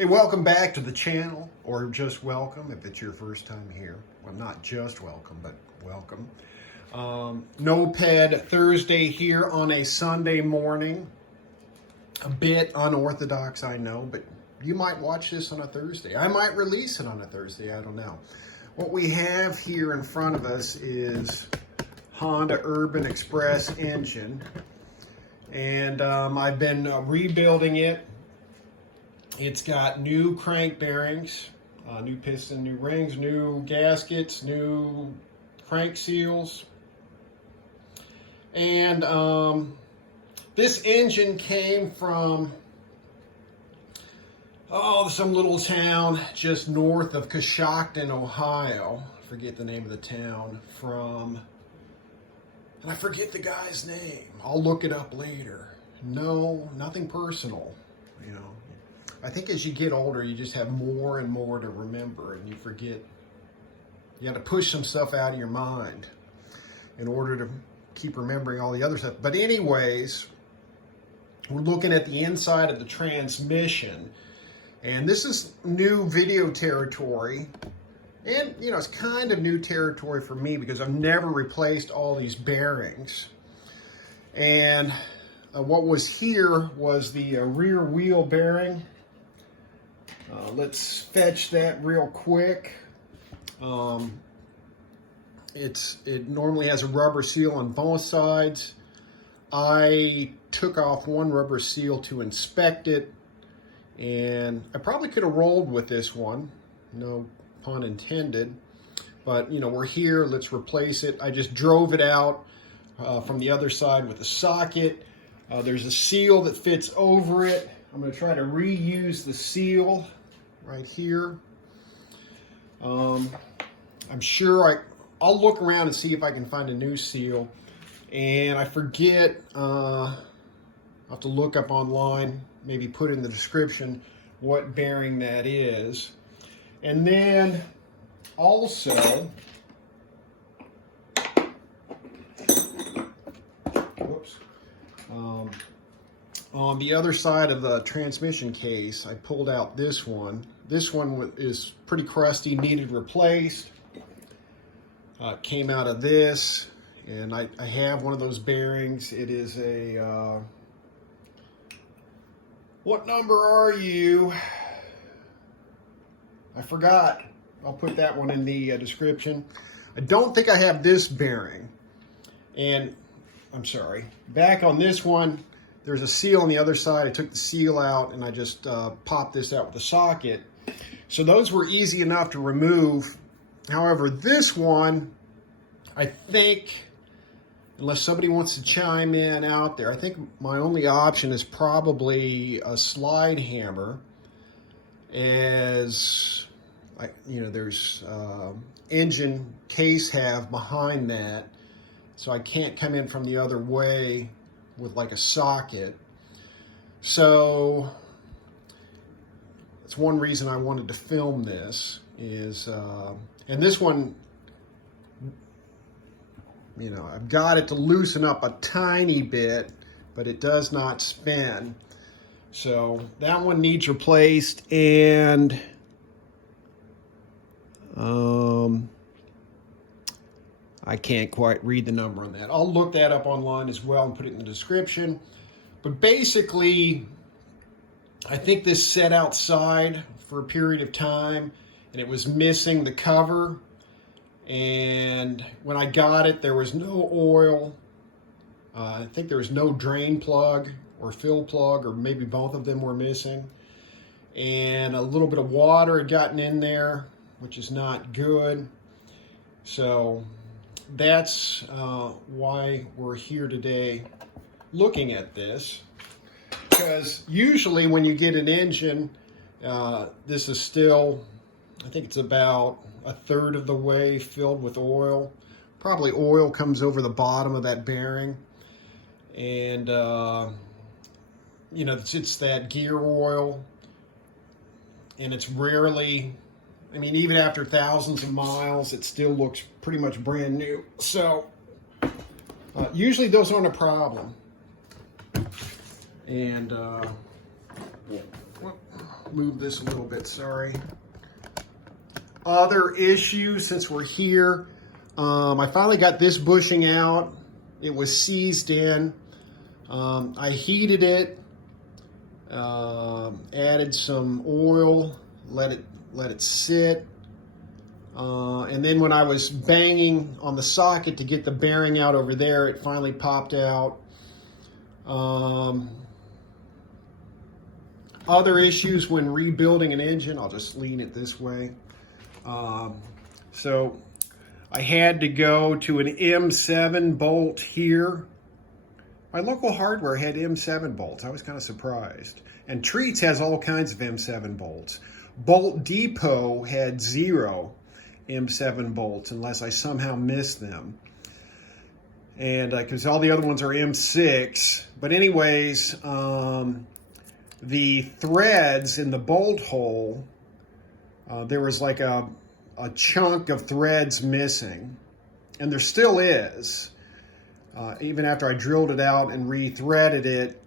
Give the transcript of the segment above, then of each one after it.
Hey, welcome back to the channel, or just welcome if it's your first time here. Well, not just welcome, but welcome. Notepad Thursday here on a Sunday morning. A bit unorthodox, I know, but you might watch this on a Thursday. I might release it on a Thursday, I don't know. What we have here in front of us is Honda Urban Express engine, and I've been rebuilding it. It's got new crank bearings, new piston, new rings, new gaskets, new crank seals. And this engine came from, some little town just north of Coshocton, Ohio. I forget the name of the town. And I forget the guy's name. I'll look it up later. No, nothing personal, you know. I think as you get older, you just have more and more to remember, and you forget. You got to push some stuff out of your mind in order to keep remembering all the other stuff. But anyways, we're looking at the inside of the transmission, and this is new video territory. And, you know, it's kind of new territory for me because I've never replaced all these bearings. And what was here was the rear wheel bearing. Let's fetch that real quick. It normally has a rubber seal on both sides. I took off one rubber seal to inspect it, and I probably could have rolled with this one, no pun intended, but you know, we're here, let's replace it. I just drove it out from the other side with a socket. There's a seal that fits over it. I'm going to try to reuse the seal right here. I'm sure I'll look around and see if I can find a new seal. And I forget, I'll have to look up online, maybe put in the description what bearing that is. And then also, whoops, on the other side of the transmission case, I pulled out this one. This one is pretty crusty, needed replaced. Came out of this, and I have one of those bearings. It is a, what number are you? I forgot. I'll put that one in the description. I don't think I have this bearing. And I'm sorry, back on this one, there's a seal on the other side. I took the seal out and I just popped this out with a socket. So those were easy enough to remove. However, this one, I think, unless somebody wants to chime in out there, I think my only option is probably a slide hammer, as you know, there's engine case have behind that, so I can't come in from the other way with like a socket. So that's one reason I wanted to film this is, and this one, you know, I've got it to loosen up a tiny bit, but it does not spin. So that one needs replaced, and I can't quite read the number on that. I'll look that up online as well and put it in the description. But basically, I think this sat outside for a period of time, and it was missing the cover. And when I got it, there was no oil. I think there was no drain plug or fill plug, or maybe both of them were missing. And a little bit of water had gotten in there, which is not good. So that's why we're here today looking at this. Because usually when you get an engine, this is still, I think it's about a third of the way filled with oil. Probably oil comes over the bottom of that bearing. And, you know, it's that gear oil. And it's rarely, I mean, even after thousands of miles, it still looks pretty much brand new. So, usually those aren't a problem. And, move this a little bit, sorry. Other issues since we're here. I finally got this bushing out. It was seized in. I heated it, added some oil, let it sit. And then when I was banging on the socket to get the bearing out over there, it finally popped out. Other issues when rebuilding an engine, I'll just lean it this way. So I had to go to an M7 bolt here. My local hardware had M7 bolts. I was kind of surprised. And Treats has all kinds of M7 bolts. Bolt Depot had 0 M7 bolts, unless I somehow missed them. And because all the other ones are M6. But anyways, the threads in the bolt hole, there was like a chunk of threads missing. And there still is. Even after I drilled it out and re-threaded it,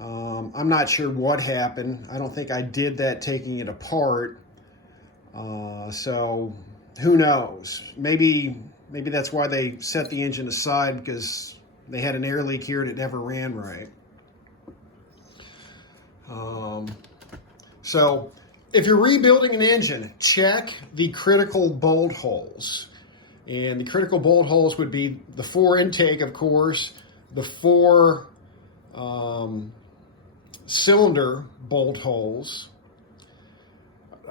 I'm not sure what happened. I don't think I did that taking it apart. So who knows? Maybe that's why they set the engine aside, because they had an air leak here and it never ran right. So if you're rebuilding an engine, check the critical bolt holes. And the critical bolt holes would be the 4 intake, of course, the 4 cylinder bolt holes.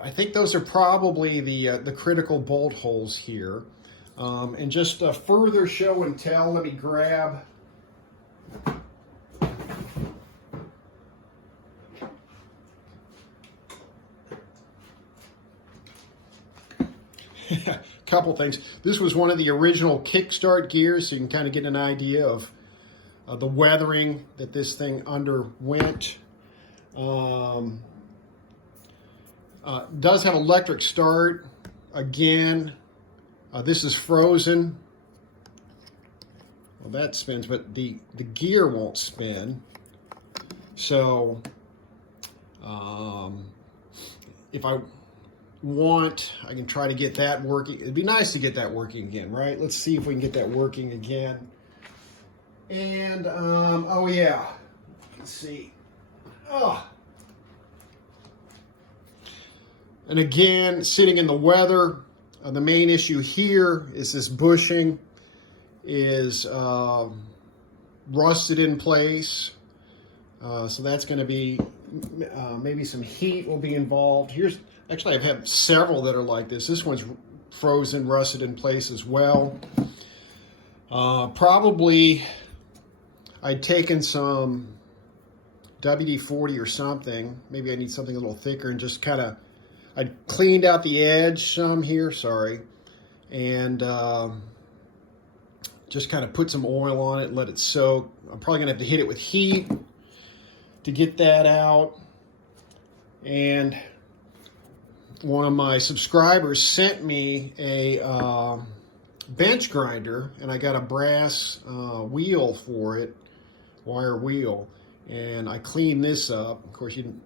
I think those are probably the critical bolt holes here. And just a further show and tell, let me grab couple things. This was one of the original kickstart gears, so you can kind of get an idea of the weathering that this thing underwent. Does have electric start. Again, this is frozen. Well, that spins, but the gear won't spin. So if I want, I can try to get that working. It'd be nice to get that working again, right? Let's see if we can get that working again. And oh yeah, let's see. Oh, and again, sitting in the weather. The main issue here is this bushing is rusted in place. So that's going to be maybe some heat will be involved. Actually, I've had several that are like this. This one's frozen, rusted in place as well. Probably I'd taken some WD-40 or something. Maybe I need something a little thicker, and just kind of, I cleaned out the edge some here, sorry, and just kind of put some oil on it, let it soak. I'm probably going to have to hit it with heat to get that out. And one of my subscribers sent me a bench grinder, and I got a brass wheel for it, wire wheel, and I cleaned this up. Of course, you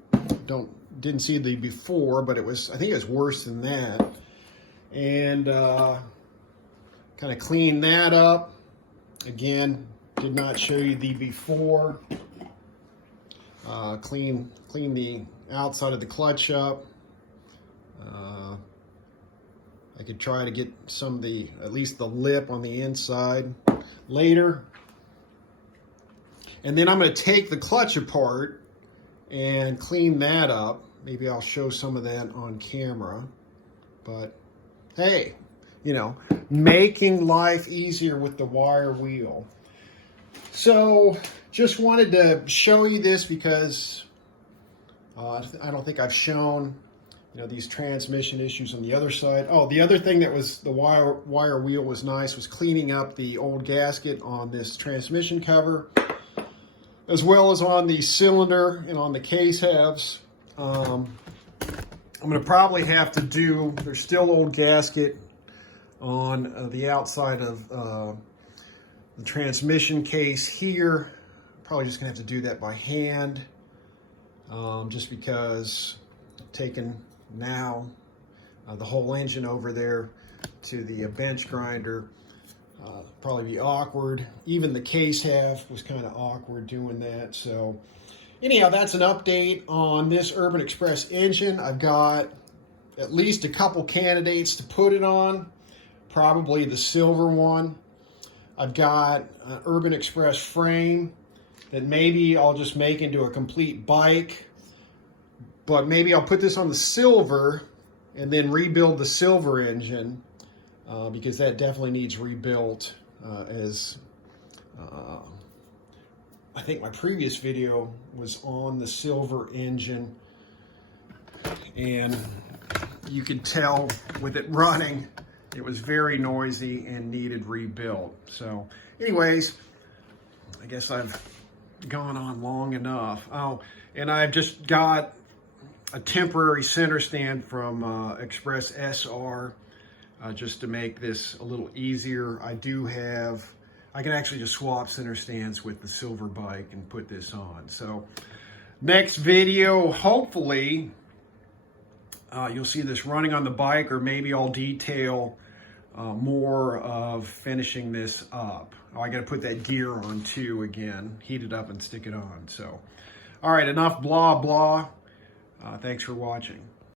didn't see the before, but I think it was worse than that. And kind of cleaned that up. Again, did not show you the before. Clean the outside of the clutch up. I could try to get some of at least the lip on the inside later. And then I'm going to take the clutch apart and clean that up. Maybe I'll show some of that on camera. But hey, making life easier with the wire wheel. So just wanted to show you this because I don't think I've shown these transmission issues on the other side. Oh, the other thing that was the wire wheel was nice was cleaning up the old gasket on this transmission cover, as well as on the cylinder and on the case halves. I'm going to probably have to do, there's still old gasket on the outside of the transmission case here. Probably just going to have to do that by hand, just because taken now the whole engine over there to the bench grinder. Probably be awkward. Even the case half was kind of awkward doing that. So anyhow, that's an update on this Urban Express engine. I've got at least a couple candidates to put it on. Probably the silver one. I've got an Urban Express frame that maybe I'll just make into a complete bike. But maybe I'll put this on the silver and then rebuild the silver engine because that definitely needs rebuilt. I think my previous video was on the silver engine, and you could tell with it running, it was very noisy and needed rebuilt. So anyways, I guess I've gone on long enough. Oh, and I've just got a temporary center stand from Express SR just to make this a little easier. I can actually just swap center stands with the silver bike and put this on. So next video, hopefully you'll see this running on the bike, or maybe I'll detail more of finishing this up. Oh, I got to put that gear on too again, heat it up and stick it on. So all right, enough blah blah. Thanks for watching.